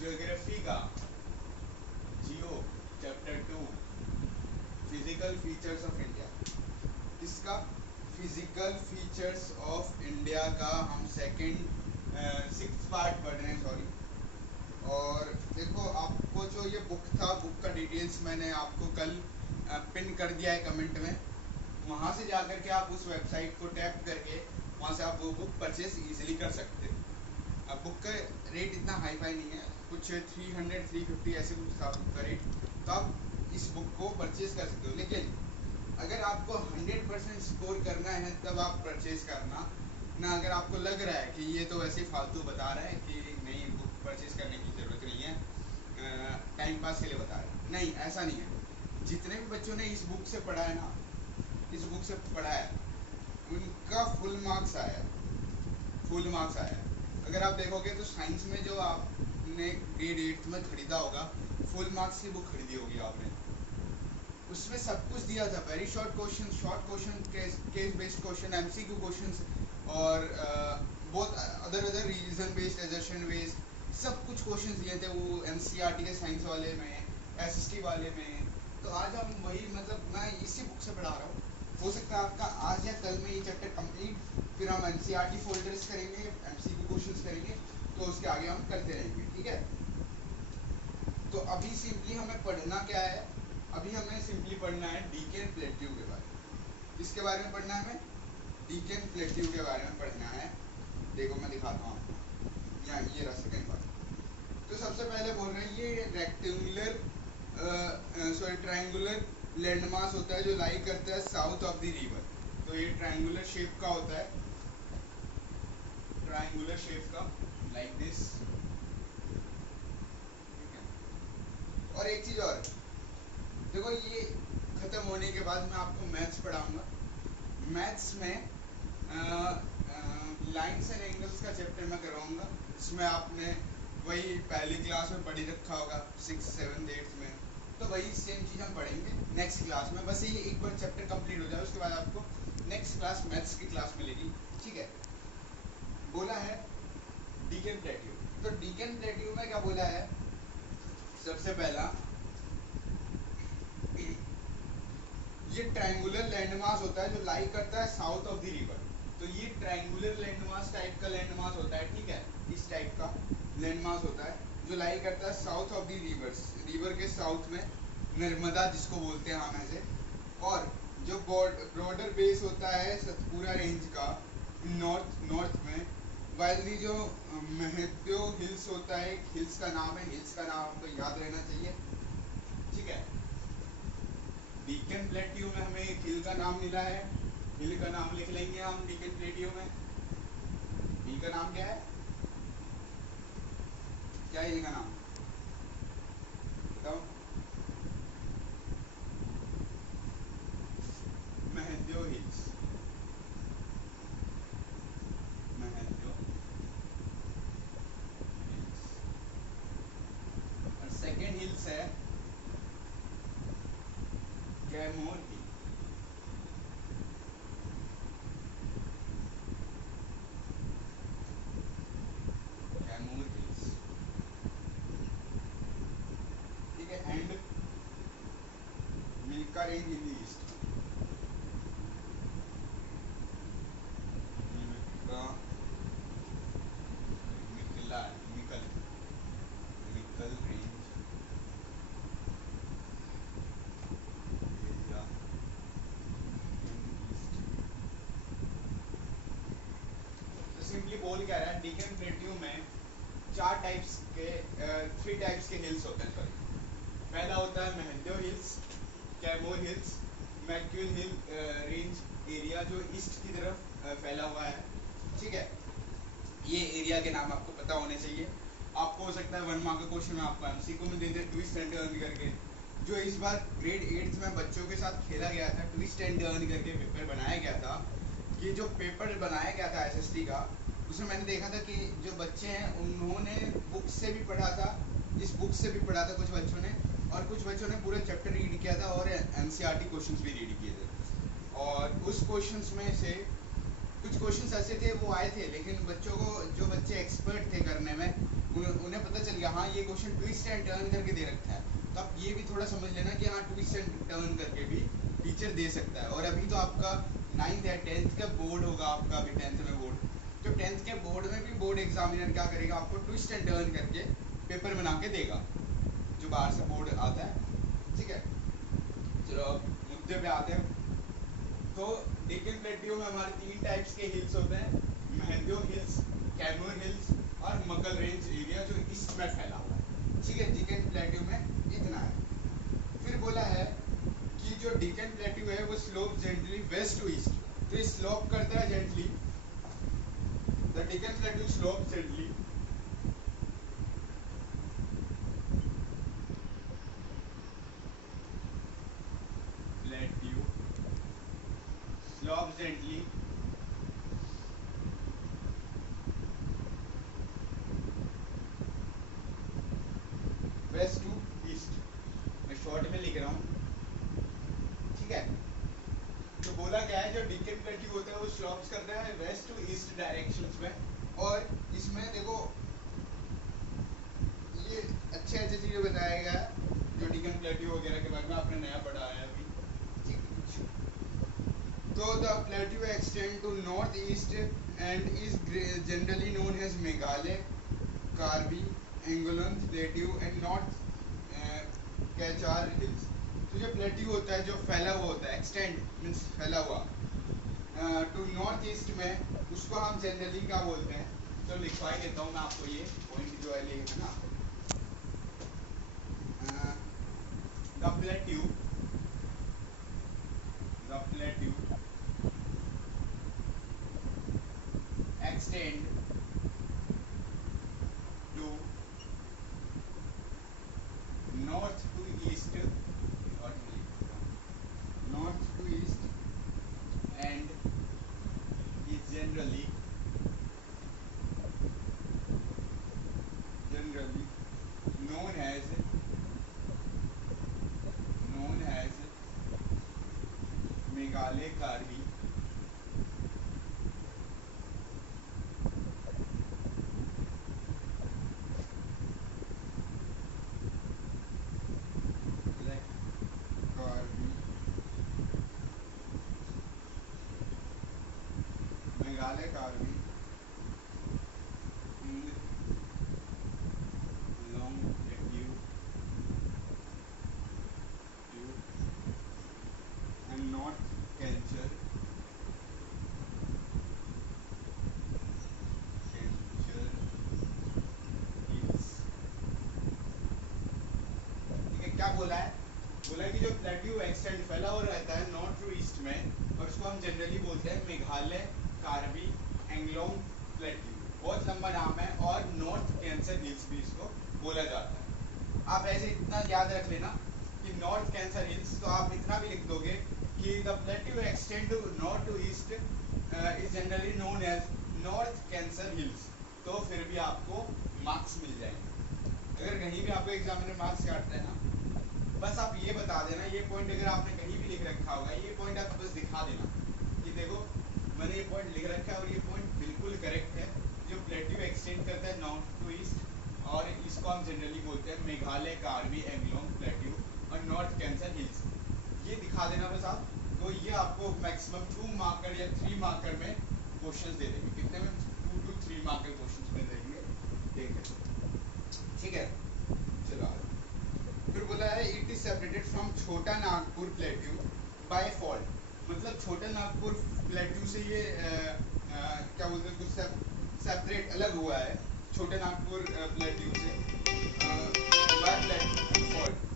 Geography का geo chapter 2 physical features of India, इसका physical features of India का हम सिक्स पार्ट पढ़ रहे हैं, सॉरी। और देखो, आपको जो ये बुक था, बुक का डिटेल्स मैंने आपको कल पिन कर दिया है कमेंट में। वहाँ से जाकर के आप उस वेबसाइट को टैप करके वहाँ से आप वो बुक परचेज इजीली कर सकते हो। अब बुक का रेट इतना हाई फाई नहीं है, कुछ 300 350 ऐसे कुछ था बुक का रेट, तो आप इस बुक को परचेज कर सकते हो। लेकिन अगर आपको 100% स्कोर करना है तब आप परचेज करना ना। अगर आपको लग रहा है कि ये तो वैसे फालतू बता रहा है कि नहीं, बुक परचेज करने की ज़रूरत नहीं है, टाइम पास के लिए बता रहे हैं, नहीं, ऐसा नहीं है। जितने भी बच्चों ने इस बुक से पढ़ा है ना, इस बुक से पढ़ा है, उनका फुल मार्क्स आया, फुल मार्क्स आया। अगर आप देखोगे तो साइंस में जो आपने ग्रेड 8 में खरीदा होगा, फुल मार्क्स की बुक खरीदी होगी आपने, उसमें सब कुछ दिया था। Very short question, case based question, MCQ questions, और बहुत other reason based, assertion based, सब कुछ क्वेश्चंस दिए थे वो एनसीईआरटी के साइंस वाले में, एसएसटी वाले में। तो आज हम वही, मतलब मैं इसी बुक से पढ़ा रहा हूँ। हो सकता है आपका आज या कल में ये चैप्टर कंप्लीट, फिर हम एनसीईआरटी फोल्डर्स करेंगे, एमसीक्यू क्वेश्चंस करेंगे, तो उसके आगे हम करते रहेंगे, ठीक है। तो अभी सिंपली हमें पढ़ना क्या है, अभी हमें सिंपली पढ़ना है डीकेन प्लेट्यू के बारे में। किसके बारे में पढ़ना है हमें? डीकेन प्लेट्यू के बारे में पढ़ना है। देखो मैं दिखाता हूँ आपको, यहाँ ये रहा सेकेंड पार्ट। तो सबसे पहले बोल रहे हैं ये रेक्टेंगुलर ट्रायंगुलर लैंडमास होता है जो लाई करता है साउथ ऑफ द रिवर। तो ये ट्रायंगुलर शेप का होता है, ट्रायंगुलर शेप का, लाइक दिस, ठीक है। और एक चीज और देखो, ये खत्म होने के बाद मैं आपको मैथ्स पढ़ाऊंगा। मैथ्स में लाइन्स एंड एंगल्स का चैप्टर मैं करवाऊंगा। इसमें आपने वही पहली क्लास में पढ़ी रखा होगा, 6th 7th 8th में, तो वही सेम चीज़ हम पढ़ेंगे नेक्स्ट क्लास में। बस ये एक बार चैप्टर कंप्लीट हो जाए, उसके बाद आपको नेक्स्ट क्लास मैथ्स की क्लास मिलेगी, ठीक है। बोला है डीकेन प्लेट्यू, तो डीकेन प्लेट्यू में क्या बोला है? सबसे पहला, ये ट्रायंगुलर लैंडमास होता है जो लाई करता है साउथ ऑफ द रिवर। तो ये ट्रायंगुलर लैंडमास टाइप का लैंडमास होता है, ठीक है, इस टाइप का लैंडमास होता है जो लाई करता है south of the reverse, river के साउथ में, नर्मदा जिसको बोलते हैं हम ऐसे। और जो बॉर्डर बेस होता है सतपुरा रेंज का नॉर्थ में, वाइली जो महद्यो हिल्स होता है, हिल्स का नाम है, हिल्स का नाम आपको याद रहना चाहिए, ठीक है। डीकेन प्लेट्यू में हमें एक हिल का नाम मिला है, हिल का नाम लिख लेंगे हम डीकेन प्लेट्यू में। हिल का नाम क्या है? क्या है हिल का नाम बताओ? Mahadeo hills, Mahadeo hills. और सेकेंड हिल्स है कैमोर हिल, कैमूर हिल्स, ठीक है। And Milka range in the east, Milka, Mikla, Mikal, Mikal range area in east. तो सिंपली बोल क्या रहा है, डीकेन प्लेट्यू में थ्री टाइप्स के हिल्स होते हैं, सॉरी। पहला होता है Mahadeo hills, Kaimur hills, Maikal hill range area जो ईस्ट की तरफ फैला हुआ है, ठीक है। ये एरिया के नाम आपको पता होने चाहिए। आपको हो सकता है 1 मार्क का क्वेश्चन में आपको एमसीक्यू में दे दे, ट्विस्ट एंड टर्न करके। जो इस बार ग्रेड 8th में बच्चों के साथ खेला गया था, ट्विस्ट एंड टर्न करके पेपर बनाया गया था। ये जो पेपर बनाया गया था एसएसटी का, उसमें मैंने देखा था कि जो बच्चे हैं उन्होंने बुक से भी पढ़ा था, इस बुक से भी पढ़ा था कुछ बच्चों ने, और कुछ बच्चों ने पूरा चैप्टर रीड किया था और एनसीईआरटी क्वेश्चंस भी रीड किए थे। और उस क्वेश्चंस में से कुछ क्वेश्चंस ऐसे थे वो आए थे, लेकिन बच्चों को, जो बच्चे एक्सपर्ट थे करने में, उन्हें पता चल गया हाँ ये क्वेश्चन ट्विस्ट एंड टर्न करके दे रखा है, तो आप ये भी थोड़ा समझ लेना कि हाँ ट्विस्ट एंड टर्न करके भी टीचर दे सकता है। और अभी तो आपका 9th या 10th का बोर्ड होगा, आपका अभी 10th में बोर्ड, तो 10th के बोर्ड में भी बोर्ड एग्जामिनर क्या करेगा, आपको ट्विस्ट एंड टर्न करके पेपर बना के देगा जो बाहर से बोर्ड आता है। ठीक है, चलो अब मुद्दे पे आते हैं। तो डेक्कन प्लेट्यू में हमारे 3 टाइप्स के हिल्स होते हैं, मेहंदियो हिल्स, कैमूर हिल्स और मकल रेंज एरिया जो ईस्ट में फैला हुआ है। ठीक है, डेक्कन प्लेट्यू में इतना है। फिर बोला है कि जो डेक्कन प्लेट्यू है वो slope gently west to east, तो ये स्लोप करता है gently, the Deccan plateau slope gently plateau slope gently west to east, मैं शॉर्ट में लिख रहा हूँ। ठीक है, तो बोला क्या है जो डेक्कन प्लेट्यू होता है वो स्लोप्स करता है वेस्ट टू ईस्ट डायरेक्शंस में, और इसमें देखो ये अच्छे अच्छे चीजें बताया गया है जो डेक्कन प्लेट्यू वगैरह के बारे में आपने नया पढ़ा है अभी। तो the plateau extend to north east and is generally known as Meghalaya, Karbi, Anglong plateau and north Cachar hills. तो जो प्लेट्यू होता है जो फैला हुआ होता है, एक्सटेंड मीन्स फैला हुआ टू नॉर्थ ईस्ट में, उसको हम जनरली क्या बोलते हैं, तो लिखवा ही देता हूँ मैं आपको ये पॉइंट जो है लिखना ना। The plateau extend to north to east or north to east and is generally known as Meghalaya Karbi Meghalaya Karbi Anglong plateau and north Cachar क्या बोला है, बोला है कि जो प्लेट्यू एक्सटेंड फैला हुआ रहता है नॉर्थ टू ईस्ट में, और उसको हम जनरली बोलते हैं मेघालय कार्बी एंगलोंग प्लेट्यू, बहुत लंबा नाम है, और नॉर्थ कैंसर हिल्स भी इसको बोला जाता है। आप ऐसे इतना याद रख लेना कि नॉर्थ कैंसर हिल्स, तो आप इतना भी लिख दोगे कि the plateau extend to north to east is generally known as north cancer hills, तो फिर भी आपको मार्क्स मिल जाएंगे। अगर कहीं भी आपको एग्जामिनर मार्क्स काटता है ना, बस आप ये बता देना, ये पॉइंट अगर आपने कहीं भी लिख रखा होगा, ये पॉइंट आप बस दिखा देना कि देखो मैंने ये पॉइंट लिख रखा है और ये पॉइंट बिल्कुल करेक्ट है। जो प्लेट्यू एक्सटेंड करता है नॉर्थ टू ईस्ट, और इसको हम जनरली बोलते हैं मेघालय कार्बी एंगलोंग प्लेट्यू और नॉर्थ कैंसर हिल्स, ये दिखा देना बस आप, तो ये आपको मैक्सिमम 2 मार्कर या 3 मार्कर में क्वेश्चन दे देंगे। कितने में? 2 to 3 मार्कर क्वेश्चन में देंगे, ठीक है। चलो फिर बोला है इट इज सेपरेटेड फ्रॉम छोटा नागपुर प्लेट्यू बाय फॉल्ट, मतलब छोटा नागपुर प्लेट्यू से ये क्या बोलते हैं कुछ सेपरेट अलग हुआ है छोटे नागपुर प्लेट्यू से बाय प्लेट्यू फॉल्ट।